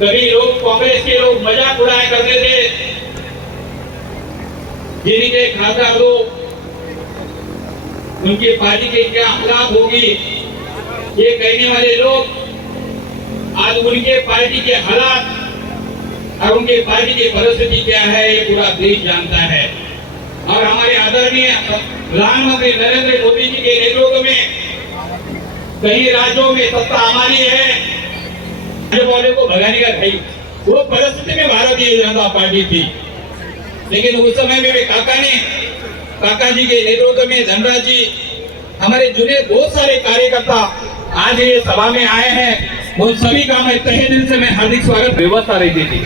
कभी लोग कांग्रेस के लोग मजाक उड़ाया करते थे, जिनके खाता लोग उनकी पार्टी के क्या हालात होगी, ये कहने वाले लोग आज उनके पार्टी के हालात और उनके पार्टी की परिस्थिति क्या है ये पूरा देश जानता है। और हमारे आदरणीय प्रधानमंत्री नरेंद्र मोदी जी के नेतृत्व में कई राज्यों में सत्ता हमारी है, वाले को भगाने का भाई वो परिस्थिति में भारतीय जनता पार्टी थी। लेकिन उस समय में काका जी के नेतृत्व में धनराज जी हमारे जुड़े बहुत सारे कार्यकर्ता आज ये सभा में आए हैं, उन सभी का मैं तहे दिल से मैं हार्दिक स्वागत। व्यवस्था रहती थी,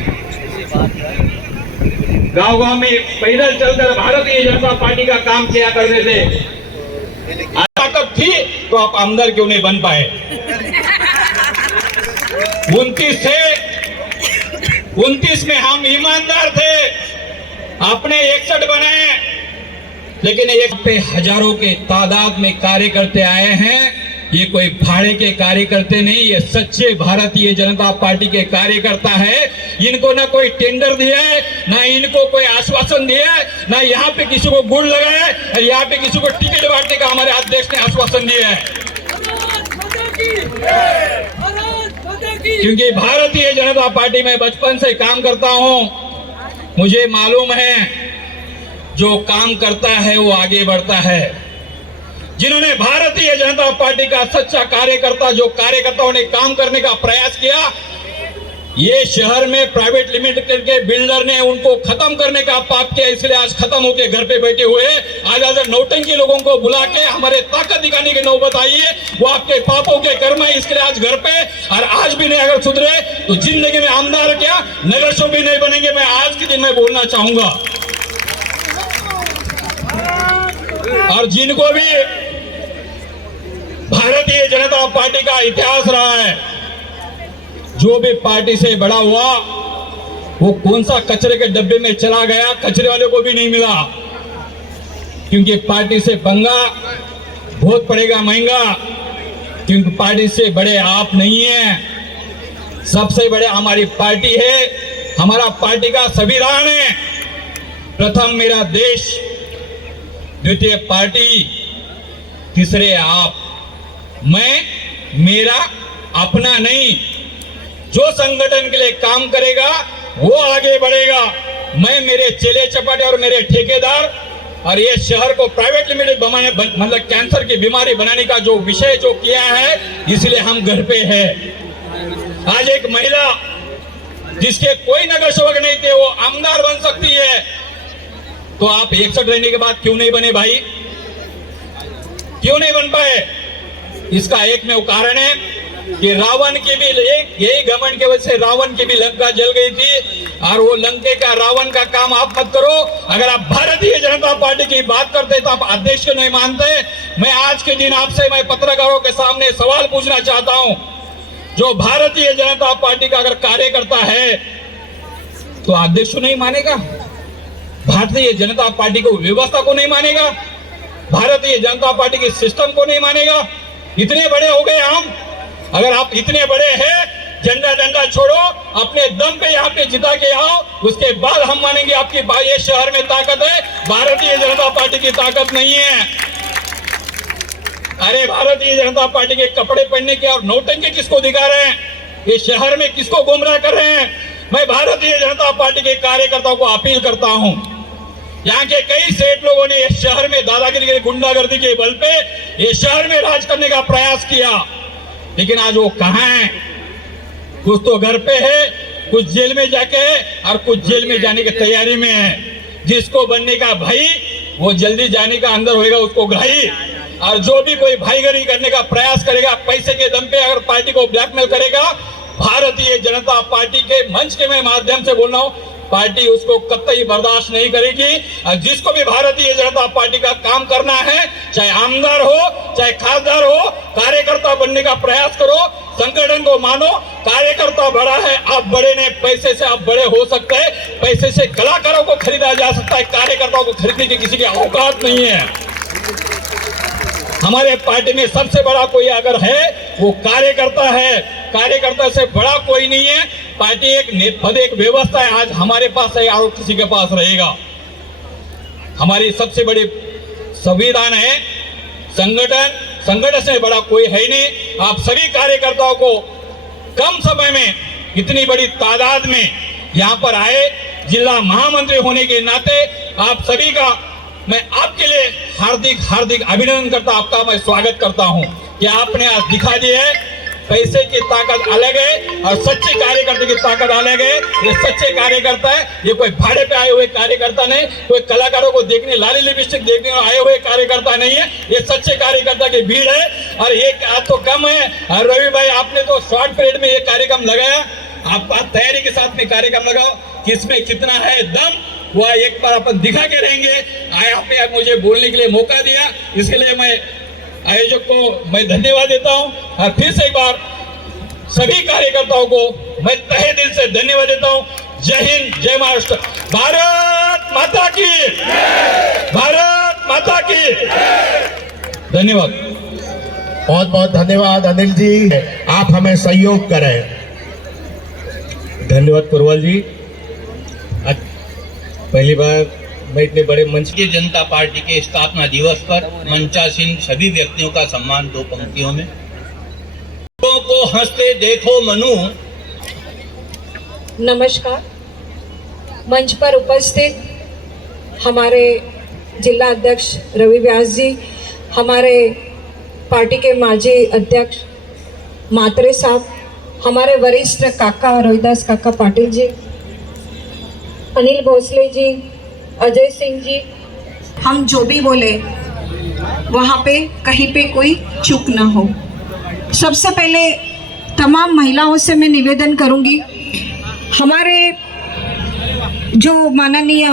गांव-गांव में पैदल चलकर भारतीय जनता पार्टी का काम किया करते थे। ताकत थी तो आप आमदार क्यों नहीं बन पाए? 29 में हम ईमानदार थे, आपने 61 बनाए, लेकिन एक पे हजारों के तादाद में कार्यकर्ते आए हैं। ये कोई भाड़े के कार्यकर्ते नहीं, ये सच्चे भारतीय जनता पार्टी के कार्यकर्ता है। इनको ना कोई टेंडर दिया है, ना इनको कोई आश्वासन दिया है, ना यहाँ पे किसी को गुड़ लगाया है, और यहाँ पे किसी को टिकट बांटने का हमारे अध्यक्ष ने आश्वासन दिया है। क्योंकि भारतीय जनता पार्टी में बचपन से काम करता हूं, मुझे मालूम है जो काम करता है वो आगे बढ़ता है। जिन्होंने भारतीय जनता पार्टी का सच्चा कार्यकर्ता, जो कार्यकर्ताओं ने काम करने का प्रयास किया, ये शहर में प्राइवेट लिमिटेड के बिल्डर ने उनको खत्म करने का पाप किया, इसलिए आज खत्म होके घर पे बैठे हुए। आज नौटंकी लोगों को बुला के हमारे ताकत दिखाने की नौबत आई है, वो आपके पापों के कर्म है, इसके लिए आज घर पे। और आज भी नहीं अगर सुधरे तो जिंदगी में आमदार क्या नगर शो भी नहीं बनेंगे। मैं आज के दिन में बोलना चाहूंगा, और जिनको भी भारतीय जनता पार्टी का इतिहास रहा है, जो भी पार्टी से बड़ा हुआ वो कौन सा कचरे के डब्बे में चला गया, कचरे वाले को भी नहीं मिला। क्योंकि पार्टी से पंगा बहुत पड़ेगा महंगा, क्योंकि पार्टी से बड़े आप नहीं हैं, सबसे बड़े हमारी पार्टी है। हमारा पार्टी का संविधान है, प्रथम मेरा देश, द्वितीय पार्टी, तीसरे आप। मैं मेरा अपना नहीं, जो संगठन के लिए काम करेगा वो आगे बढ़ेगा। मैं, मेरे चेले चपाटे और मेरे ठेकेदार और ये शहर को प्राइवेट लिमिटेड बनाने, मतलब कैंसर की बीमारी बनाने का जो विषय जो किया है, इसलिए हम घर पे है। आज एक महिला जिसके कोई नगर सेवक नहीं थे वो आमदार बन सकती है, तो आप 61 रहने के बाद क्यों नहीं बने भाई? क्यों नहीं बन पाए? इसका एक में कारण है कि रावण की भी यही घमंड की वजह से रावण की भी लंका जल गई थी। और वो लंके का रावण का काम आप मत करो। अगर आप भारतीय जनता पार्टी की बात करते तो आप अध्यक्ष को नहीं मानते। मैं आज के दिन आपसे, मैं पत्रकारों के सामने सवाल पूछना चाहता हूं, जो भारतीय जनता पार्टी का अगर कार्यकर्ता है तो अध्यक्ष को नहीं मानेगा, भारतीय जनता पार्टी को व्यवस्था को नहीं मानेगा, भारतीय जनता पार्टी के सिस्टम को नहीं मानेगा। इतने बड़े हो गए हम, अगर आप इतने बड़े हैं, झंडा डंडा छोड़ो, अपने दम पे यहाँ पे जिता के आओ, उसके बाद हम मानेंगे आपकी ये शहर में ताकत है। भारतीय जनता पार्टी की ताकत नहीं है। अरे भारतीय जनता पार्टी के कपड़े पहनने के और नौटंकी किसको दिखा रहे हैं? ये शहर में किसको गुमराह कर रहे हैं? मैं भारतीय जनता पार्टी के कार्यकर्ताओं को अपील करता हूं, यहाँ के कई सेठ लोगों ने इस शहर में दादागिरी के गुंडागर्दी के बल पे ये शहर में राज करने का प्रयास किया, लेकिन आज वो कहां है? कुछ तो घर पे है, कुछ जेल में जाके है, और कुछ जेल में जाने की तैयारी में है। जिसको बनने का भाई वो जल्दी जाने का अंदर होएगा, उसको घाई। और जो भी कोई भाईगिरी करने का प्रयास करेगा, पैसे के दम पे अगर पार्टी को ब्लैकमेल करेगा, भारतीय जनता पार्टी के मंच के मैं माध्यम से बोल रहा हूं, पार्टी उसको कतई बर्दाश्त नहीं करेगी। और जिसको भी भारतीय जनता पार्टी का काम करना है, चाहे आमदार हो चाहे खासदार हो, कार्यकर्ता बनने का प्रयास करो, संगठन को मानो। कार्यकर्ता बड़ा है, आप बड़े ने, पैसे से आप बड़े हो सकते हैं, पैसे से कलाकारों को खरीदा जा सकता है, कार्यकर्ताओं को खरीदने की किसी की औकात नहीं है। हमारे पार्टी में सबसे बड़ा कोई अगर है वो कार्यकर्ता है, कार्यकर्ता से बड़ा कोई नहीं है। पार्टी एक पद एक व्यवस्था है। आज हमारे पास है और किसी के पास रहेगा। हमारी सबसे बड़ी संविधान है संगठन। संगठन से बड़ा कोई है नहीं। आप सभी कार्यकर्ताओं को कम समय में इतनी बड़ी तादाद में यहाँ पर आए, जिला महामंत्री होने के नाते आप सभी का मैं आपके लिए हार्दिक हार्दिक अभिनंदन करता, आपका मैं स्वागत करता हूँ कि आपने आज दिखा दी है पैसे की ताकत अलग है और सच्चे कार्यकर्ता की ताकत अलग है। ये सच्चे कार्यकर्ता है, ये कोई भाड़े पे आए हुए कार्यकर्ता नहीं, कोई कलाकारों को देखने लाली लिपस्टिक देखने आए हुए कार्यकर्ता नहीं है। ये सच्चे कार्यकर्ता की भीड़ है। और एक आज तो कम है। और रवि भाई आपने तो शॉर्ट पीरियड में ये कार्यक्रम लगाया, आप तैयारी के साथ में कार्यक्रम लगाओ, किसमें कितना है दम वह एक बार अपन दिखा के रहेंगे। आपने मुझे बोलने के लिए मौका दिया, इसके लिए मैं आयोजक को मैं धन्यवाद देता हूं। और फिर से एक बार सभी कार्यकर्ताओं को मैं तहे दिल से धन्यवाद देता हूं। जय हिंद, जय महाराष्ट्र, भारत माता की, भारत माता की। धन्यवाद। बहुत बहुत धन्यवाद अनिल जी, आप हमें सहयोग करें। धन्यवाद कुरवाल जी। पहली बार मैं इतने बड़े मंच भारतीय जनता पार्टी के स्थापना दिवस पर मंचासीन सभी व्यक्तियों का सम्मान दो पंक्तियों में। लोगों को हंसते देखो मनु। नमस्कार। मंच पर उपस्थित हमारे जिला अध्यक्ष रवि व्यास जी, हमारे पार्टी के माजी अध्यक्ष मात्रे साहब, हमारे वरिष्ठ काका रोहिदास काका पाटिल जी, अनिल भोसले जी, अजय सिंह जी, हम जो भी बोले वहाँ पे कहीं पे कोई चूक ना हो। सबसे पहले तमाम महिलाओं से मैं निवेदन करूँगी, हमारे जो माननीय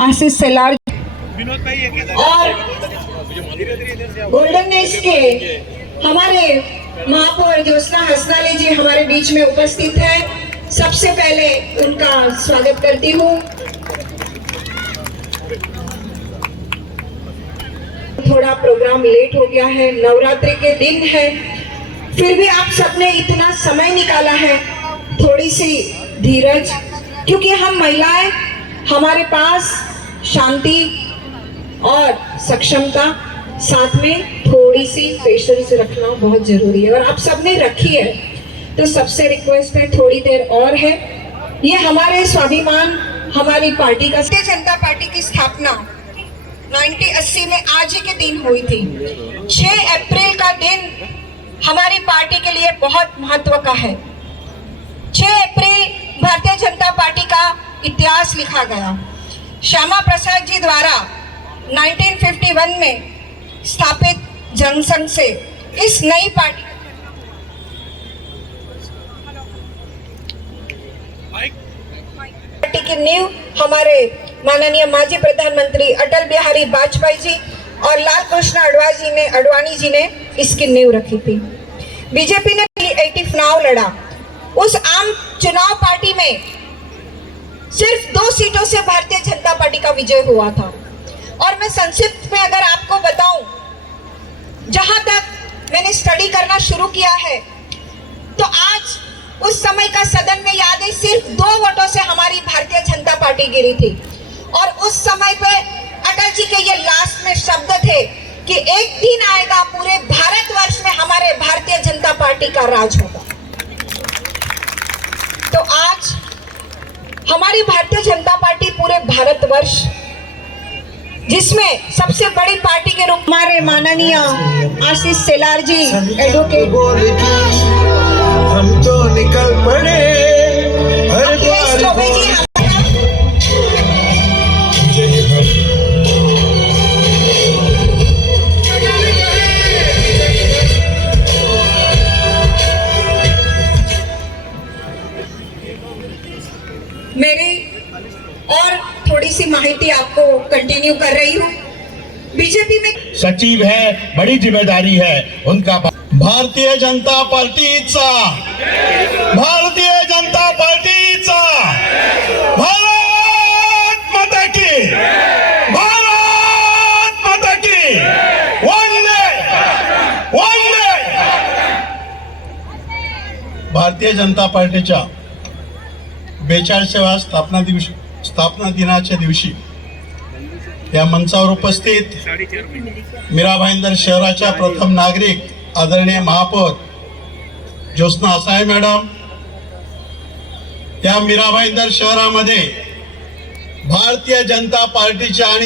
आशीष सेलार और गोल्डन नेस के हमारे महापौर ज्योत्सना हंसनाले जी हमारे बीच में उपस्थित है। सबसे पहले उनका स्वागत करती हूँ। थोड़ा प्रोग्राम लेट हो गया है, नवरात्रि के दिन है, फिर भी आप सबने इतना समय निकाला है। थोड़ी सी धीरज, क्योंकि हम महिलाएं, हमारे पास शांति और सक्षमता, साथ में थोड़ी सी पेशेंस रखना बहुत जरूरी है और आप सबने रखी है। तो सबसे रिक्वेस्ट है, थोड़ी देर और है। ये हमारे स्वाभिमान, हमारी पार्टी का, भारतीय जनता पार्टी की स्थापना 1980 में आज ही के दिन हुई थी। 6 अप्रैल का दिन हमारी पार्टी के लिए बहुत महत्व का है। 6 अप्रैल भारतीय जनता पार्टी का इतिहास लिखा गया। श्यामा प्रसाद जी द्वारा 1951 में स्थापित जनसंघ से इस नई पार्टी की नींव हमारे माननीय माजी प्रधानमंत्री अटल बिहारी वाजपेयी जी और लाल कृष्ण अडवाणी जी ने इसकी नींव रखी थी। बीजेपी ने 80 चुनाव लड़ा। उस आम चुनाव पार्टी में सिर्फ 2 सीटों से भारतीय जनता पार्टी का विजय हुआ था। और मैं संक्षिप्त में अगर आपको बताऊं, जहां तक मैंने स्टडी करना शुरू किया है, तो आज उस समय का सदन में याद है सिर्फ 2 वोटों से हमारी भारतीय जनता पार्टी गिरी थी। और उस समय पे अटल जी के ये लास्ट में शब्द थे कि एक दिन आएगा पूरे भारतवर्ष में हमारे भारतीय जनता पार्टी का राज होगा। तो आज हमारी भारतीय जनता पार्टी पूरे भारतवर्ष, जिसमें सबसे बड़ी पार्टी के रूप हमारे माननीय आशीष सेलार जी एडवोकेट, हम तो निकल पड़े हर द्वार मेरी और थोड़ी सी माहिती आपको कंटिन्यू कर रही हूँ। बीजेपी में सचिव है, बड़ी जिम्मेदारी है उनका। भारतीय जनता पार्टीचा, भारतीय जनता पार्टीचा, भारत माता की, भारत माता की, वंदे वंदे। भारतीय जनता पार्टीच्या 42व्या स्थापना दिनाच्या दिवशी या मंचावर उपस्थित मीरा भाईंदर शहराच्या प्रथम नागरिक आदरणीय महापौर ज्योत्स्ना असाय मॅडम, या मीरा भाईंदर शहरामध्ये भारतीय जनता पार्टीच्या आणि